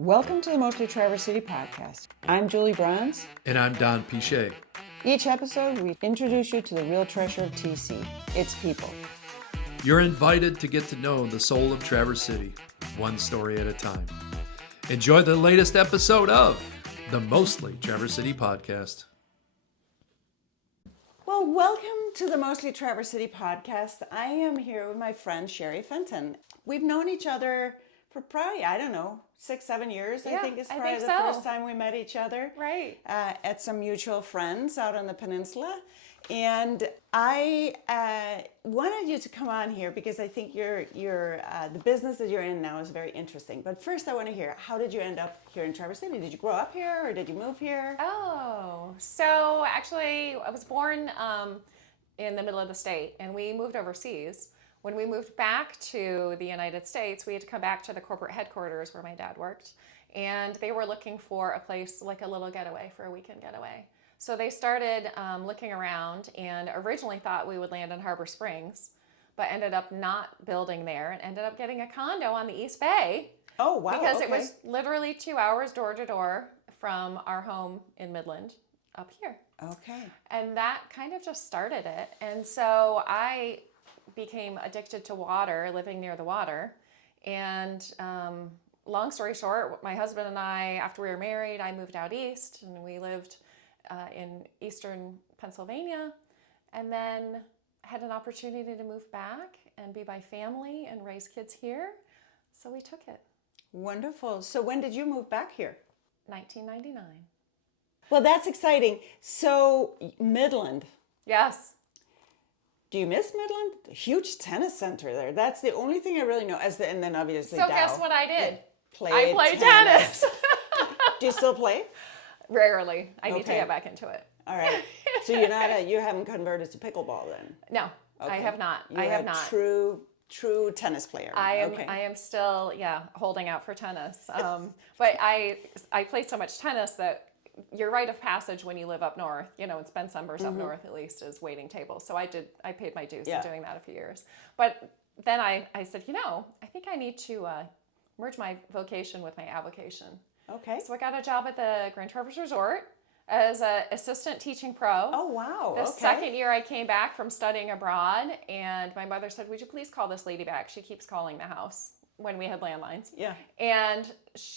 Welcome to the Mostly Traverse City podcast. I'm Julie Bronze. And I'm Don Pichet. Each episode, we introduce you to the real treasure of TC, its people. You're invited to get to know the soul of Traverse City, one story at a time. Enjoy the latest episode of the Mostly Traverse City podcast. Well, welcome to the Mostly Traverse City podcast. I am here with my friend Sherri Fenton. We've known each other for probably, 6-7 years. I think is probably the first time we met each other. Right. At some mutual friends out on the peninsula. And I wanted you to come on here because I think the business that you're in now is very interesting. But first I want to hear, how did you end up here in Traverse City? Did you grow up here or did you move here? Oh, so actually I was born in the middle of the state and we moved overseas. When we moved back to the United States, we had to come back to the corporate headquarters where my dad worked. And they were looking for a place like a little getaway for a weekend getaway. So they started looking around and originally thought we would land in Harbor Springs, but ended up not building there and ended up getting a condo on the East Bay. Oh, wow. Because it was literally 2 hours door to door from our home in Midland up here. Okay. And that kind of just started it. And so I became addicted to water, living near the water. And long story short, my husband and I, after we were married, I moved out east and we lived in eastern Pennsylvania, and then had an opportunity to move back and be by family and raise kids here. So we took it. Wonderful. So when did you move back here? 1999. Well, that's exciting. So Midland. Yes. Do you miss Midland? A huge tennis center there. That's the only thing I really know. And then obviously So Dow. guess what I did? I played tennis. Do you still play? Rarely. I need to Okay. get back into it. All right. So you haven't converted to pickleball then? No, Okay. I have not. You're I have a not. True tennis player. I am. Okay. I am still, holding out for tennis. But I play so much tennis that your rite of passage when you live up north, and spend summers up north at least, is waiting tables. So I paid my dues in doing that a few years. But then I said, I think I need to merge my vocation with my avocation. Okay. So I got a job at the Grand Traverse Resort as an assistant teaching pro. Oh, wow. The Okay. second year I came back from studying abroad, and my mother said, would you please call this lady back? She keeps calling the house when we had landlines. Yeah. And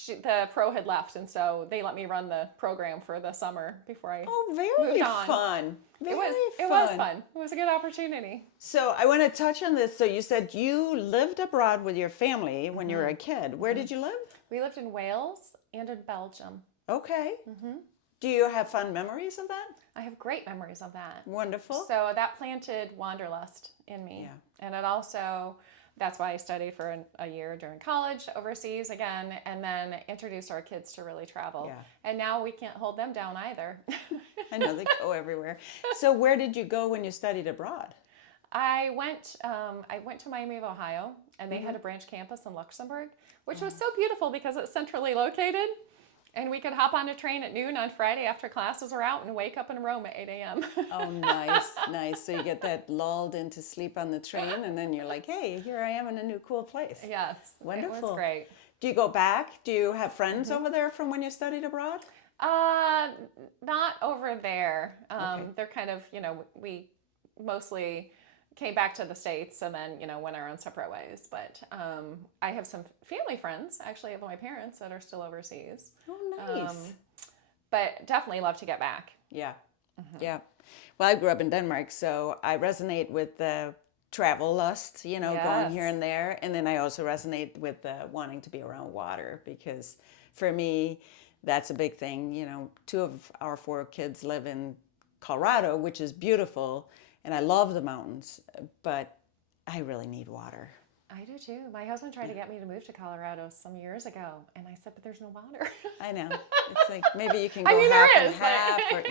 the pro had left, and so they let me run the program for the summer before I very moved on. fun. It was fun. It was a good opportunity. So I want to touch on this. So you said you lived abroad with your family when you were a kid. Where did you live? We lived in Wales and in Belgium. Okay. Do you have fond memories of that? I have great memories of that. Wonderful. So that planted wanderlust in me. Yeah. And it also, that's why I studied for a year during college overseas again, and then introduced our kids to really travel. Yeah. And now we can't hold them down either. I know they go everywhere. So where did you go when you studied abroad? I went to Miami of Ohio, and they had a branch campus in Luxembourg, which was so beautiful because it's centrally located. And we could hop on a train at noon on Friday after classes were out and wake up in Rome at 8 a.m. Oh, nice. So you get that lulled into sleep on the train, and then you're like, hey, here I am in a new cool place. Yes. Wonderful. It was great. Do you go back? Do you have friends over there from when you studied abroad? Not over there. Okay. They're kind of, we mostly came back to the States and then, went our own separate ways. But I have some family friends, actually, of my parents that are still overseas. Oh, nice. But definitely love to get back. Yeah. Yeah. Well, I grew up in Denmark, so I resonate with the travel lust, going here and there. And then I also resonate with wanting to be around water because for me, that's a big thing. 2 of our 4 kids live in Colorado, which is beautiful. And I love the mountains, but I really need water. I do too. My husband tried to get me to move to Colorado some years ago, and I said, but there's no water. I know. It's like maybe you can go there half and is,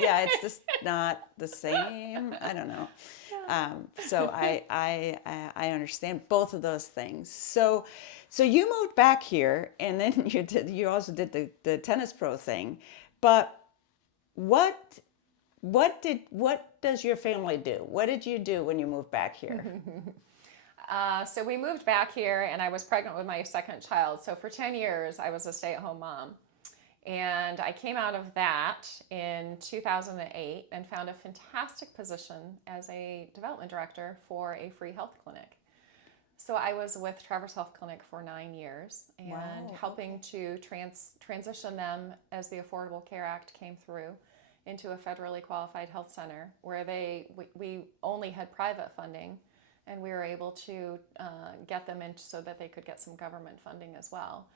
half. It's just not the same. I don't know. So I understand both of those things. So you moved back here, and then you also did the tennis pro thing. But what does your family do? What did you do when you moved back here? So we moved back here, and I was pregnant with my second child. So for 10 years, I was a stay-at-home mom. And I came out of that in 2008 and found a fantastic position as a development director for a free health clinic. So I was with Traverse Health Clinic for 9 years and helping to transition them as the Affordable Care Act came through into a federally qualified health center where we only had private funding, and we were able to get them in so that they could get some government funding as well.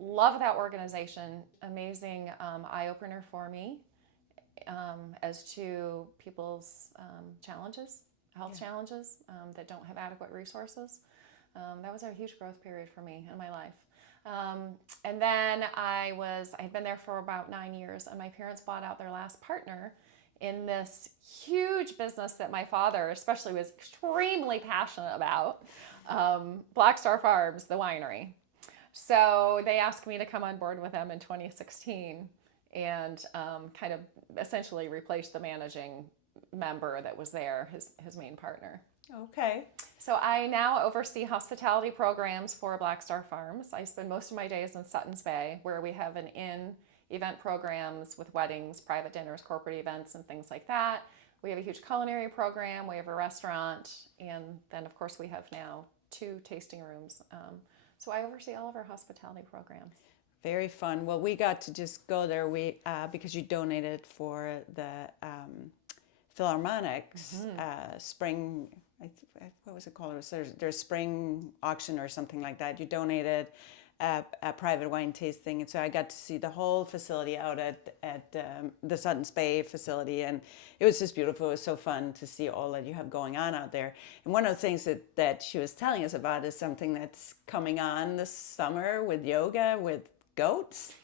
Love that organization. Amazing eye-opener for me as to people's challenges, health challenges that don't have adequate resources. That was a huge growth period for me in my life. And then I had been there for about 9 years, and my parents bought out their last partner in this huge business that my father especially was extremely passionate about, Black Star Farms, the winery. So they asked me to come on board with them in 2016 and kind of essentially replace the managing member that was there, his main partner. Okay. So I now oversee hospitality programs for Black Star Farms. I spend most of my days in Sutton's Bay, where we have an inn event programs with weddings, private dinners, corporate events, and things like that. We have a huge culinary program. We have a restaurant. And then, of course, we have now 2 tasting rooms. So I oversee all of our hospitality programs. Very fun. Well, we got to just go there because you donated for the Philharmonic's spring, what was it called? It was their spring auction or something like that. You donated a private wine tasting, and so I got to see the whole facility out at the Sutton's Bay facility, and it was just beautiful. It was so fun to see all that you have going on out there. And one of the things that she was telling us about is something that's coming on this summer with yoga with goats.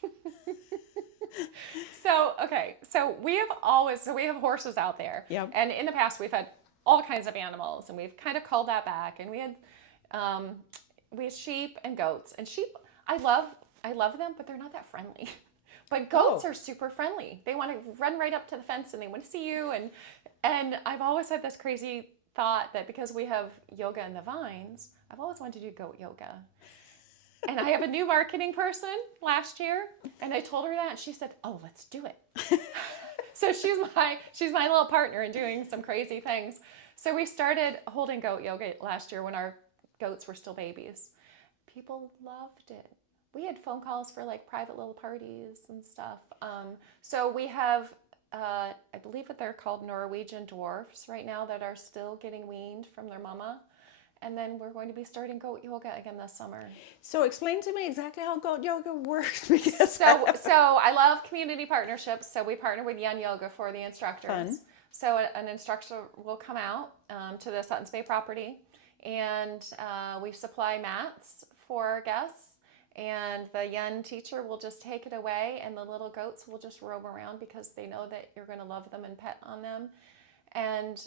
So we have horses out there. Yep. And in the past we've had all kinds of animals, and we've kind of culled that back, and we had sheep and goats. And sheep, I love them, but they're not that friendly. But goats are super friendly. They want to run right up to the fence, and they want to see you. And I've always had this crazy thought that because we have yoga in the vines, I've always wanted to do goat yoga. And I have a new marketing person last year, and I told her that, and she said, "Oh, let's do it." So she's my little partner in doing some crazy things. So we started holding goat yoga last year when our goats were still babies. People loved it. We had phone calls for like private little parties and stuff. So we have, I believe that they're called Norwegian dwarfs right now that are still getting weaned from their mama. And then we're going to be starting goat yoga again this summer. So explain to me exactly how goat yoga works. So I love community partnerships. So we partner with Yen Yoga for the instructors. Fun. So an instructor will come out to the Sutton's Bay property, and we supply mats for our guests. And the Yen teacher will just take it away, and the little goats will just roam around because they know that you're going to love them and pet on them. And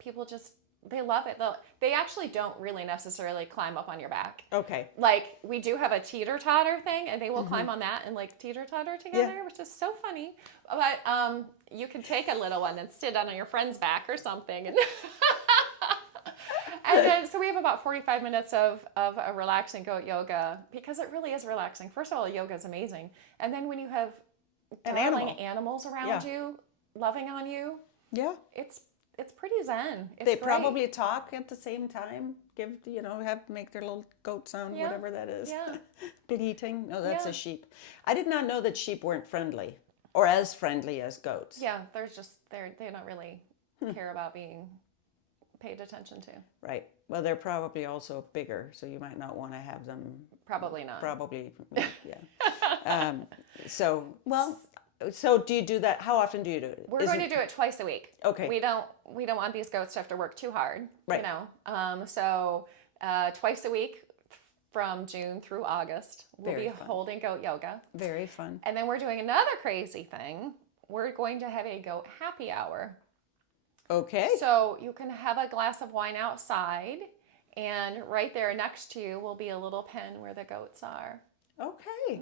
people just, they love it. They actually don't really necessarily climb up on your back. Okay. Like, we do have a teeter-totter thing, and they will climb on that and like teeter-totter together, which is so funny. But you can take a little one and sit on your friend's back or something. And and then, so we have about 45 minutes of a relaxing goat yoga, because it really is relaxing. First of all, yoga is amazing. And then when you have darling animals around you, loving on you, it's pretty zen. It's they great. Probably talk at the same time. Make their little goat sound, whatever that is. Yeah. Bleating. No, that's a sheep. I did not know that sheep weren't friendly, or as friendly as goats. Yeah, they don't really care about being paid attention to. Right. Well, they're probably also bigger, so you might not want to have them. Probably not. Probably, yeah. So do you do that? How often do you do it? We're going to do it twice a week. Okay. We don't want these goats to have to work too hard. Right. So twice a week from June through August, we'll be holding goat yoga. Very fun. And then we're doing another crazy thing. We're going to have a goat happy hour. Okay. So you can have a glass of wine outside, and right there next to you will be a little pen where the goats are. Okay.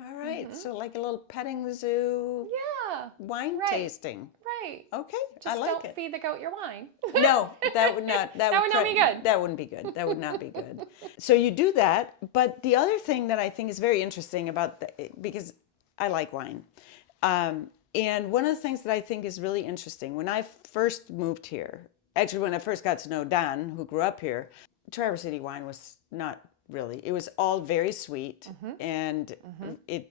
All right. So like a little petting zoo. Yeah. Wine tasting. right. Okay, Just I like don't it. feed the goat your wine. No, that would not. That would not be good. That wouldn't be good. That would not be good. So you do that, but the other thing that I think is very interesting about because I like wine, and one of the things that I think is really interesting when I first moved here, actually when I first got to know Don, who grew up here, Traverse City wine was not really. It was all very sweet, and it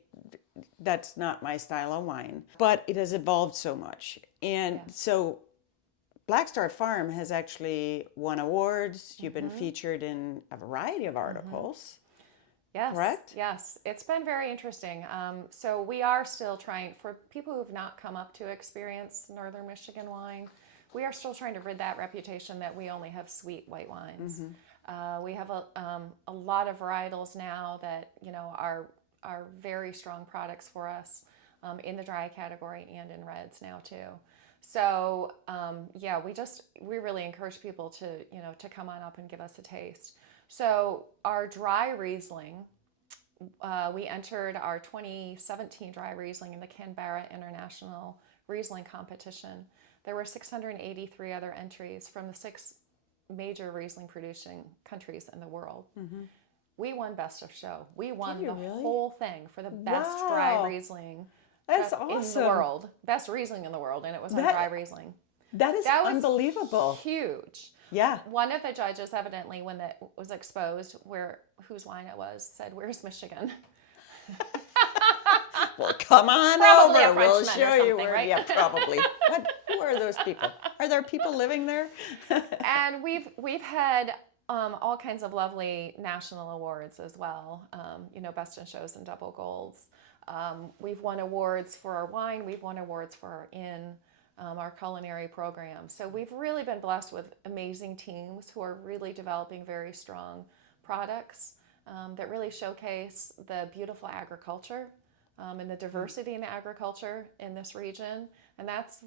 that's not my style of wine. But it has evolved so much, and so Black Star Farm has actually won awards. You've been featured in a variety of articles. Yes. Correct? Yes. It's been very interesting. So we are still trying, for people who have not come up to experience Northern Michigan wine, we are still trying to rid that reputation that we only have sweet white wines. We have a lot of varietals now that, are very strong products for us in the dry category and in reds now too. So we really encourage people to come on up and give us a taste. So our dry Riesling, we entered our 2017 dry Riesling in the Canberra International Riesling Competition. There were 683 other entries from the 6 major Riesling producing countries in the world. We won Best of Show. We won the whole thing for the best dry Riesling. That's in awesome. the world. Best Riesling in the world, and it was on dry Riesling. That was unbelievable. Huge. Yeah. One of the judges, evidently, when that was exposed, whose wine it was, said, "Where's Michigan?" Well, come on Probably over. a We'll Frenchman show or you something, where. right? Yeah, probably. Who are those people? Are there people living there? And we've had all kinds of lovely national awards as well. Best in shows and double golds. We've won awards for our wine. We've won awards for our inn, our culinary program. So we've really been blessed with amazing teams who are really developing very strong products that really showcase the beautiful agriculture and the diversity in the agriculture in this region. And that's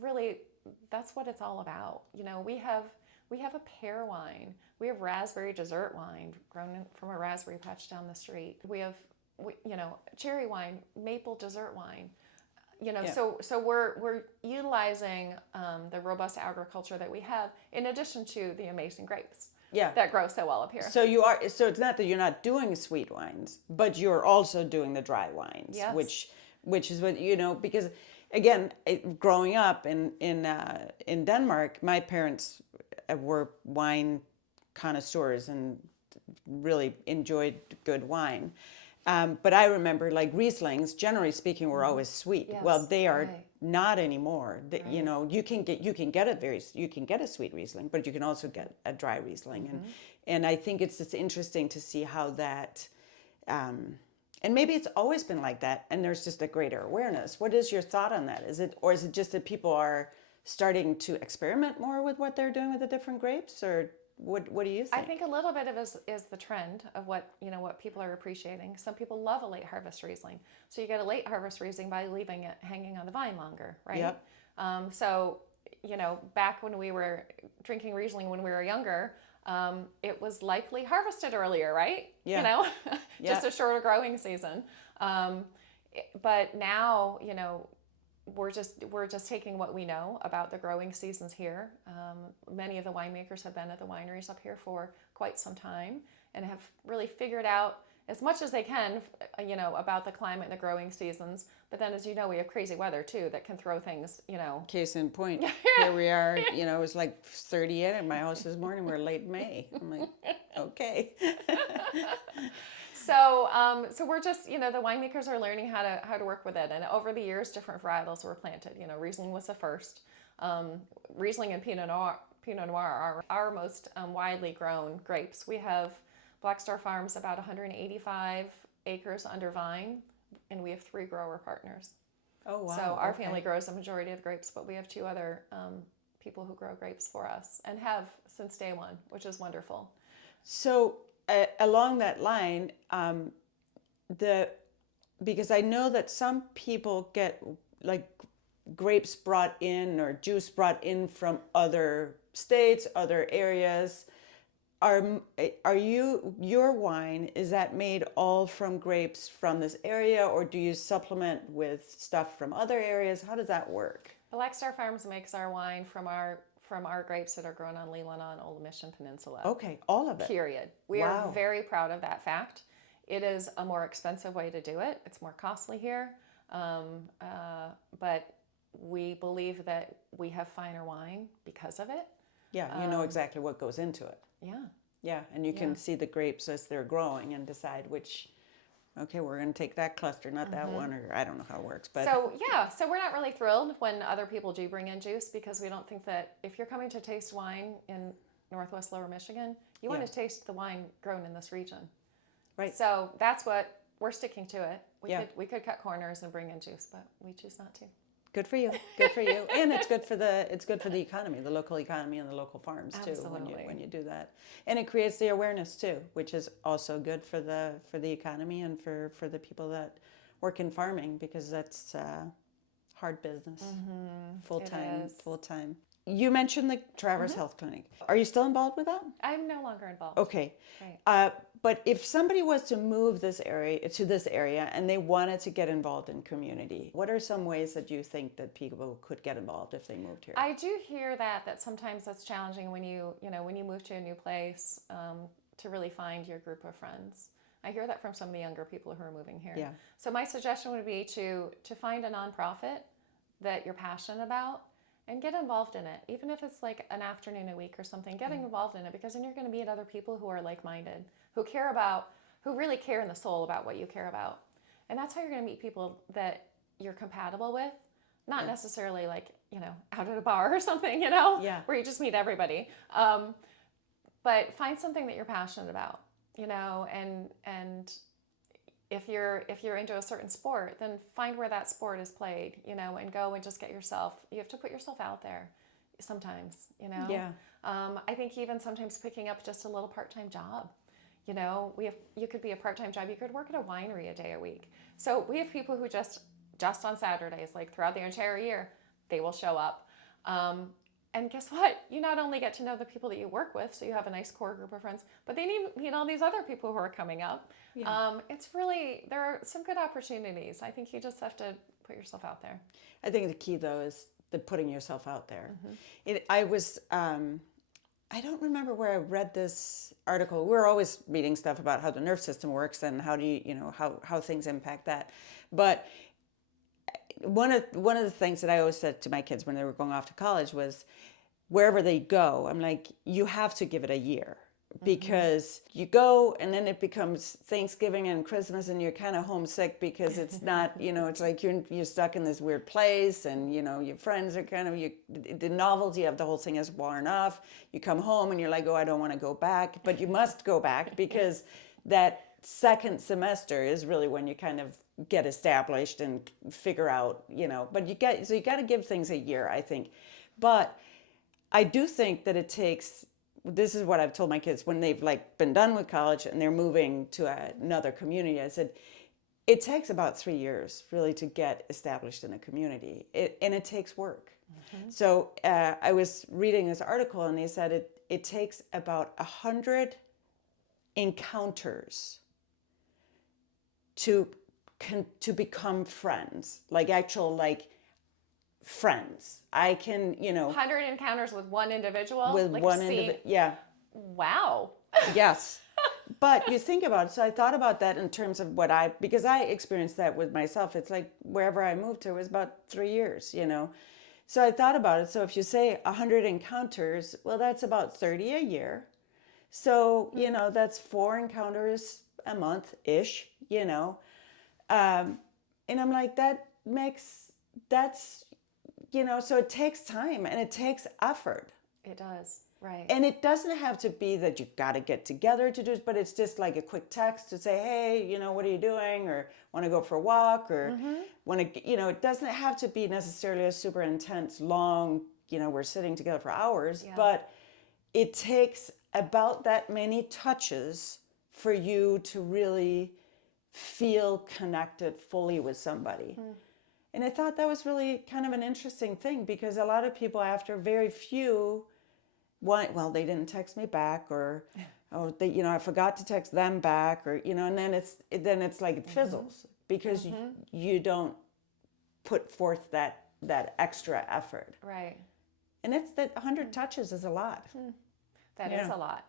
what it's all about. We have a pear wine. We have raspberry dessert wine grown from a raspberry patch down the street. We have cherry wine, maple dessert wine. So we're utilizing the robust agriculture that we have in addition to the amazing grapes that grow so well up here. So it's not that you're not doing sweet wines, but you're also doing the dry wines, Yes. which is what because again, growing up in Denmark, my parents were wine connoisseurs and really enjoyed good wine. But I remember Rieslings, generally speaking, were always sweet. Yes, Well, they are right. not anymore. You can get a sweet Riesling, but you can also get a dry Riesling, and I think it's interesting to see how that, and maybe it's always been like that, and there's just a greater awareness. What is your thought on that? Is it just that people are starting to experiment more with what they're doing with the different grapes, or what do you think? I think a little bit of it is the trend of what people are appreciating. Some people love a late harvest Riesling, so you get a late harvest Riesling by leaving it hanging on the vine longer, right? Yep. So back when we were drinking Riesling when we were younger, it was likely harvested earlier, right? Yeah. Just a shorter growing season. But now we're just taking what we know about the growing seasons here. Many of the winemakers have been at the wineries up here for quite some time and have really figured out as much as they can, about the climate and the growing seasons. But then, as you know, we have crazy weather too that can throw things, Case in point, here we are. It was like 38 at my house this morning. We're late May. I'm like, okay. So we're just, the winemakers are learning how to work with it. And over the years, different varietals were planted. Riesling was the first. Riesling and Pinot Noir are our most widely grown grapes. We have Black Star Farms about 185 acres under vine, and we have 3 grower partners. Oh, wow. So our family grows the majority of the grapes, but we have 2 other people who grow grapes for us and have since day one, which is wonderful. So along that line, because I know that some people get grapes brought in or juice brought in from other states, other areas. Are your wine, is that made all from grapes from this area, or do you supplement with stuff from other areas? How does that work? Black Star Farms makes our wine from our grapes that are grown on Leelanau and Old Mission Peninsula. Okay, all of it. Period. We are very proud of that fact. It is a more expensive way to do it. It's more costly here, but we believe that we have finer wine because of it. Yeah, you know exactly what goes into it. Yeah. Yeah, and you can see the grapes as they're growing and decide which, okay, we're going to take that cluster, not that one, or I don't know how it works. But so we're not really thrilled when other people do bring in juice, because we don't think that if you're coming to taste wine in Northwest Lower Michigan, you want to taste the wine grown in this region. Right. So that's what we're sticking to it. We could cut corners and bring in juice, but we choose not to. Good for you. Good for you. And it's good for the economy, the local economy and the local farms too. Absolutely. When you do that, and it creates the awareness too, which is also good for the economy and for the people that work in farming, because that's hard business, full time. You mentioned the Traverse Health Clinic. Are you still involved with that? I'm no longer involved. Okay. Right. But if somebody was to move this area and they wanted to get involved in community, what are some ways that you think that people could get involved if they moved here? I do hear that sometimes that's challenging when you move to a new place, to really find your group of friends. I hear that from some of the younger people who are moving here. Yeah. So my suggestion would be to find a nonprofit that you're passionate about and get involved in it. Even if it's like an afternoon a week or something, getting involved in it, because then you're going to meet other people who are like-minded, who really care in the soul about what you care about. And that's how you're going to meet people that you're compatible with, not necessarily like, out at a bar or something, where you just meet everybody. But find something that you're passionate about, and if you're into a certain sport, then find where that sport is played, and go and just you have to put yourself out there sometimes, Yeah. I think even sometimes picking up just a little part-time job, you could be a part-time job. You could work at a winery a day a week. So we have people who just on Saturdays, like throughout the entire year, they will show up. And guess what? You not only get to know the people that you work with, so you have a nice core group of friends, but they need all these other people who are coming up. Yeah. There are some good opportunities. I think you just have to put yourself out there. I think the key though is the putting yourself out there. I don't remember where I read this article. We're always reading stuff about how the nerve system works and how do you, how things impact that. But one of the things that I always said to my kids when they were going off to college was, wherever they go, I'm like, you have to give it a year, because you go and then it becomes Thanksgiving and Christmas and you're kind of homesick because it's not, it's like you're stuck in this weird place, and your friends are kind of the novelty of the whole thing is worn off. You come home and you're like, oh, I don't want to go back, but you must go back because that second semester is really when you kind of get established and figure out, but you got to give things a year, I think. But I do think that it takes, this is what I've told my kids when they've been done with college and they're moving to another community. I said, it takes about 3 years really to get established in a community, and it takes work. So I was reading this article and they said it takes about 100 encounters to become friends, friends. I can, 100 encounters with one individual? With one individual, yeah. Wow. Yes. But you think about it, so I thought about that in terms of because I experienced that with myself. It's like wherever I moved to, it was about 3 years, So I thought about it. So if you say 100 encounters, well, that's about 30 a year. So, that's 4 encounters a month-ish, and I'm like, so it takes time and it takes effort. It does, right. And it doesn't have to be that you got to get together to do it, but it's just like a quick text to say, hey, what are you doing? Or want to go for a walk? Or it doesn't have to be necessarily a super intense, long, we're sitting together for hours, but it takes about that many touches for you to really feel connected fully with somebody. And I thought that was really kind of an interesting thing, because a lot of people, after very few, they didn't text me back, or I forgot to text them back, or and then it's like it fizzles because you don't put forth that that extra effort. Right. And it's that 100 touches is a lot. That is a lot.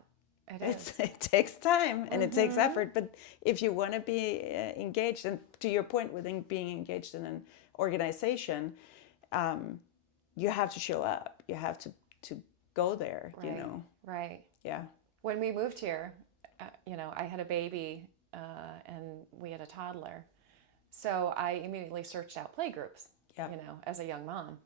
It takes time and it takes effort. But if you want to be engaged, and to your point with being engaged in an organization, you have to show up. You have to go there, Right. you know. Right. Yeah. When we moved here, I had a baby and we had a toddler. So I immediately searched out play groups, as a young mom.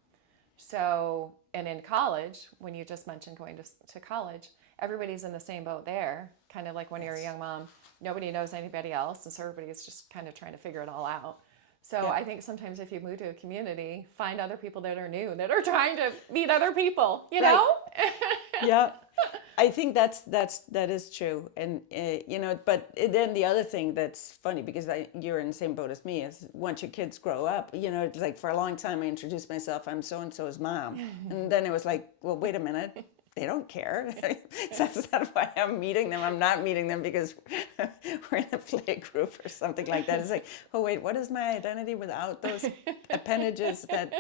So, and in college, when you just mentioned going to college, everybody's in the same boat there. Kind of like when you're a young mom, nobody knows anybody else. And so everybody's just kind of trying to figure it all out. So I think sometimes if you move to a community, find other people that are new, that are trying to meet other people, you know? Yeah. I think that is true. And, but then the other thing that's funny, because you're in the same boat as me, is once your kids grow up, it's like for a long time I introduced myself, I'm so-and-so's mom. And then it was like, well, wait a minute. They don't care. That's not why I'm meeting them. I'm not meeting them because we're in a play group or something like that. It's like, oh wait, what is my identity without those appendages that,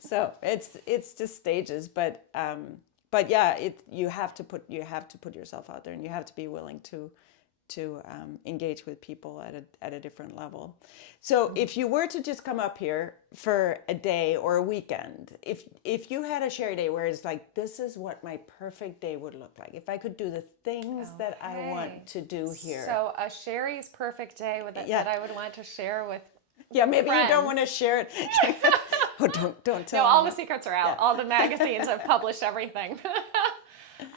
So it's just stages, but yeah, you have to put yourself out there, and you have to be willing to engage with people at a different level. So if you were to just come up here for a day or a weekend, if you had a Sherri day where it's like, this is what my perfect day would look like, if I could do the things that I want to do here. So a Sherri's perfect day that I would want to share with maybe friends. You don't want to share it. Oh, don't tell No, all me. the secrets are out. All the magazines have published everything.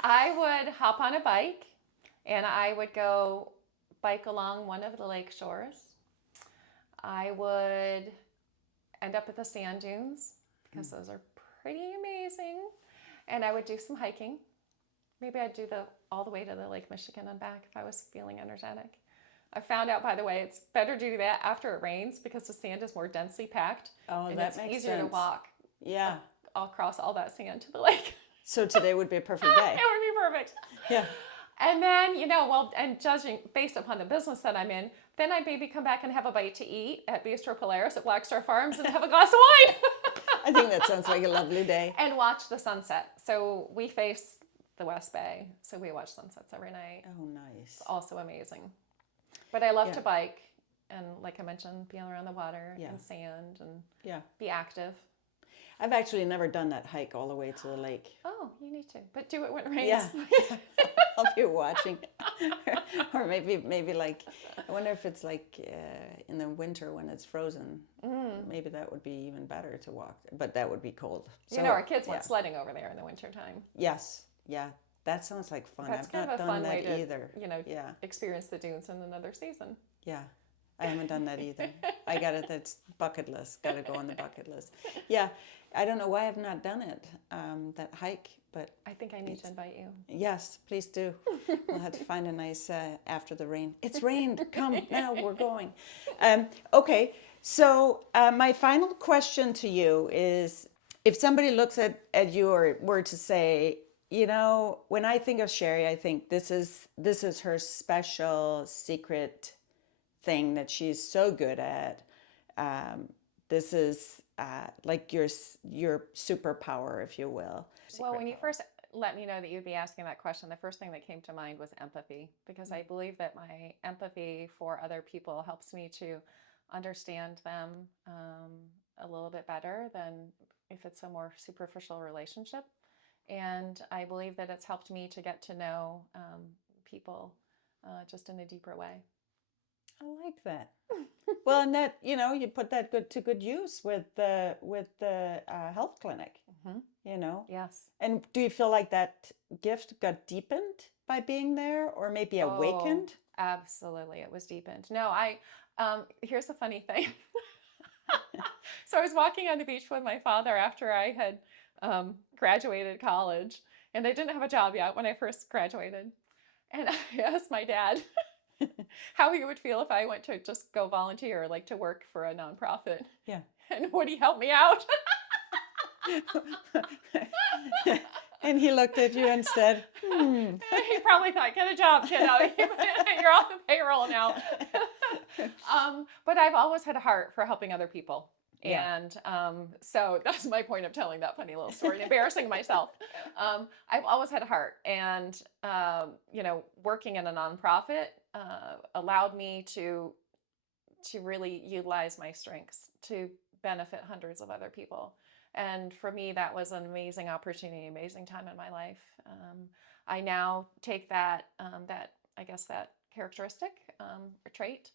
I would hop on a bike and I would go bike along one of the lake shores. I would end up at the sand dunes because those are pretty amazing. And I would do some hiking. Maybe I'd do all the way to the Lake Michigan and back if I was feeling energetic. I found out, by the way, it's better to do that after it rains because the sand is more densely packed. Oh, and that it's makes easier sense. to walk. Yeah. Across all that sand to the lake. So today would be a perfect day. It would be perfect. Yeah. And then, and judging based upon the business that I'm in, then I'd maybe come back and have a bite to eat at Bistro Polaris at Blackstar Farms and have a glass of wine. I think that sounds like a lovely day. And watch the sunset. So we face the West Bay, so we watch sunsets every night. Oh, nice. It's also amazing. But I love to bike and, like I mentioned, be around the water and sand and be active. I've actually never done that hike all the way to the lake. Oh, you need to. But do it when it rains. Yeah. I'll be watching. Or maybe like, I wonder if it's like in the winter when it's frozen. Maybe that would be even better to walk. But that would be cold. So, our kids went sledding over there in the wintertime. Yes. Yeah. That sounds like fun. That's I've kind not of a done fun that way to, either. experience the dunes in another season. Yeah. I haven't done that either. I got it. That's bucket list. Got to go on the bucket list. Yeah. I don't know why I've not done it, that hike, but I think I need to invite you. Yes, please do. We'll have to find a nice after the rain. It's rained. Come now. We're going. Okay. So my final question to you is, if somebody looks at you or were to say, when I think of Sherri, I think this is her special secret thing that she's so good at. This is like your superpower, if you will. Well, when you first let me know that you'd be asking that question, the first thing that came to mind was empathy, because I believe that my empathy for other people helps me to understand them a little bit better than if it's a more superficial relationship. And I believe that it's helped me to get to know people just in a deeper way. I like that. Well, and that, you put that to good use with the health clinic, Yes. And do you feel like that gift got deepened by being there, or maybe awakened? Oh, absolutely. It was deepened. No, here's the funny thing. So I was walking on the beach with my father after I had graduated college, and I didn't have a job yet when I first graduated. And I asked my dad how he would feel if I went to just go volunteer, like to work for a nonprofit. Yeah. And would he help me out? And he looked at you and said, He probably thought, get a job, kiddo. You're off the payroll now. But I've always had a heart for helping other people. Yeah. And so that's my point of telling that funny little story, and embarrassing myself. I've always had a heart, and working in a nonprofit allowed me to really utilize my strengths to benefit hundreds of other people. And for me, that was an amazing opportunity, amazing time in my life. I now take that I guess that characteristic or trait,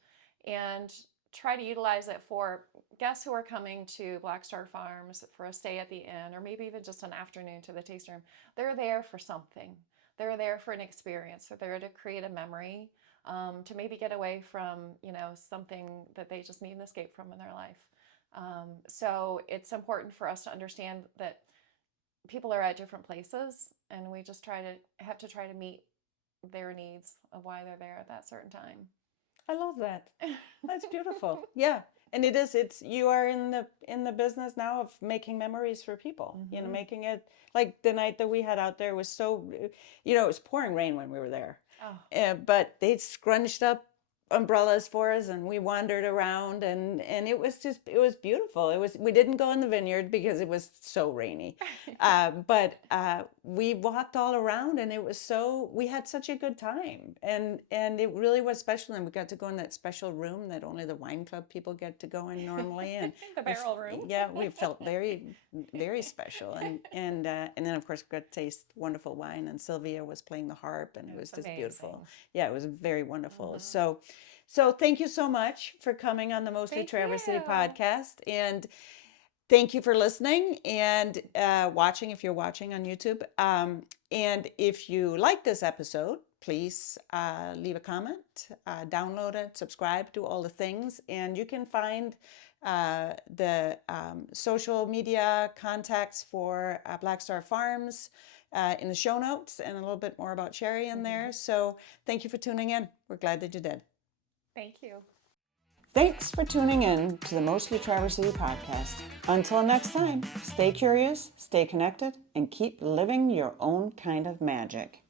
and try to utilize it for guests who are coming to Black Star Farms for a stay at the inn, or maybe even just an afternoon to the taste room. They're there for something. They're there for an experience. They're there to create a memory, to maybe get away from something that they just need an escape from in their life. So it's important for us to understand that people are at different places, and we just have to try to meet their needs of why they're there at that certain time. I love that. That's beautiful. Yeah. And it's you are in the business now of making memories for people. Making it like the night that we had out there was so, it was pouring rain when we were there. Oh. But they scrunched up umbrellas for us, and we wandered around, and it was beautiful. We didn't go in the vineyard because it was so rainy. But we walked all around, and we had such a good time, and it really was special. And we got to go in that special room that only the wine club people get to go in normally, and the barrel room. Yeah, we felt very, very special, and then of course we got to taste wonderful wine, and Sylvia was playing the harp, and it was just beautiful. Yeah, it was very wonderful. So thank you so much for coming on the Mostly Traverse City podcast, and thank you for listening and watching if you're watching on YouTube. And if you like this episode, please leave a comment, download it, subscribe, do all the things. And you can find the social media contacts for Black Star Farms in the show notes, and a little bit more about Sherri in there. So thank you for tuning in. We're glad that you did. Thank you. Thanks for tuning in to the Mostly Traverse City podcast. Until next time, stay curious, stay connected, and keep living your own kind of magic.